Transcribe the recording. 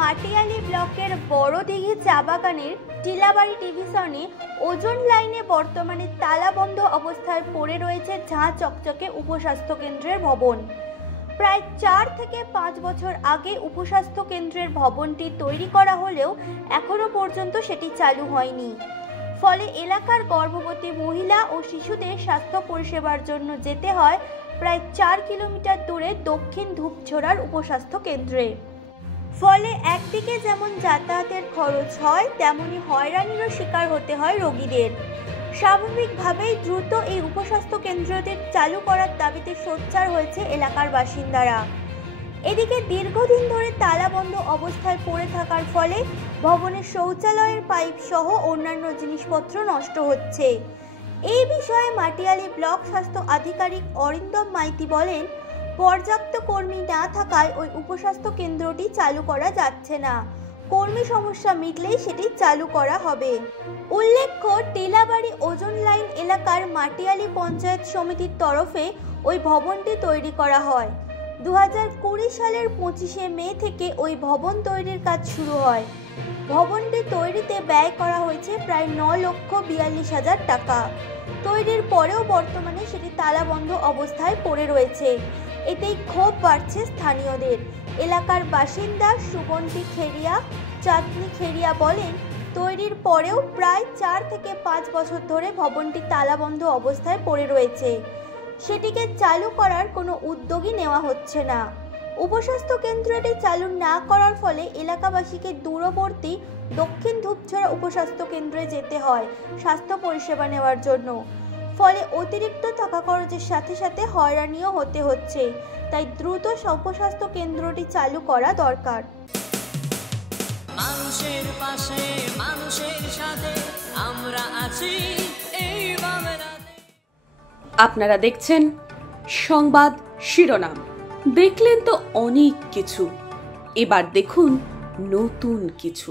মাটিয়ালি ব্লকের বড়দিঘি চা বাগানের টিলাবাড়ি ডিভিশনে ওজন লাইনে বর্তমানে তালাবন্ধ অবস্থায় পড়ে রয়েছে ঝাঁ চকচকে উপস্বাস্থ্য কেন্দ্রের ভবন। প্রায় 4 থেকে 5 বছর আগে উপস্বাস্থ্য কেন্দ্রের ভবনটি তৈরি করা হলেও এখনো পর্যন্ত সেটি চালু হয়নি। ফলে এলাকার গর্ভবতী মহিলা ও শিশুদের স্বাস্থ্য পরিষেবার জন্য যেতে হয় প্রায় 4 কিলোমিটার দূরে দক্ষিণ ধূপঝোড়ার উপস্বাস্থ্য কেন্দ্রে। ফলে একদিকে যেমন যাতায়াতের খরচ হয়, তেমনি হয়রানিরও শিকার হতে হয় রোগীদের। স্বাভাবিকভাবেই দ্রুত এই উপস্বাস্থ্য কেন্দ্রটি চালু করার দাবিতে সোচ্চার হয়েছে এলাকার বাসিন্দারা। এদিকে দীর্ঘদিন ধরে তালাবন্ধ অবস্থায় পড়ে থাকার ফলে ভবনের শৌচালয়ের পাইপ সহ অন্যান্য জিনিসপত্র নষ্ট হচ্ছে। এই বিষয়ে মাটিয়ালি ব্লক স্বাস্থ্য আধিকারিক অরিন্দম মাইতি বলেন, পর্যাপ্ত কর্মী না থাকায় ওই উপস্বাস্থ্য কেন্দ্রটি চালু করা যাচ্ছে না। কর্মী সমস্যা মিটলেই সেটি চালু করা হবে। উল্লেখ্য, টিলাবাড়ি ওজন লাইন এলাকার মাটিয়ালি পঞ্চায়েত সমিতির তরফে ওই ভবনটি তৈরি করা হয়। 2020 সালের 25শে মে থেকে ওই ভবন তৈরির কাজ শুরু হয়। ভবনটি তৈরিতে ব্যয় করা হয়েছে প্রায় 9,42,000 টাকা। তৈরির পরেও বর্তমানে সেটি তালাবন্ধ অবস্থায় পড়ে রয়েছে। এতেই ক্ষোভ বাড়ছে স্থানীয়দের। এলাকার বাসিন্দা সুবন্তি খেরিয়া চাঁদনি খেরিয়া বলেন, তৈরির পরেও প্রায় 4 থেকে 5 বছর ধরে ভবনটি তালাবন্ধ অবস্থায় পড়ে রয়েছে। সেটিকে চালু করার কোনো উদ্যোগই নেওয়া হচ্ছে না। উপস্বাস্থ্য কেন্দ্রটি চালু না করার ফলে এলাকাবাসীকে দূরবর্তী দক্ষিণ ধূপঝোড়া উপস্বাস্থ্য কেন্দ্রে যেতে হয় স্বাস্থ্য পরিষেবা নেওয়ার জন্য। ফলে অতিরিক্ত টাকা খরচের সাথে সাথে হয়রানিও হতে হচ্ছে। তাই দ্রুত উপস্বাস্থ্য কেন্দ্রটি চালু করা দরকার। মানুষের পাশে, মানুষের সাথে আমরা আছি এই বাংলাতে। আপনারা দেখছেন সংবাদ শিরোনাম। দেখলেন তো অনেক কিছু, এবার দেখুন নতুন কিছু।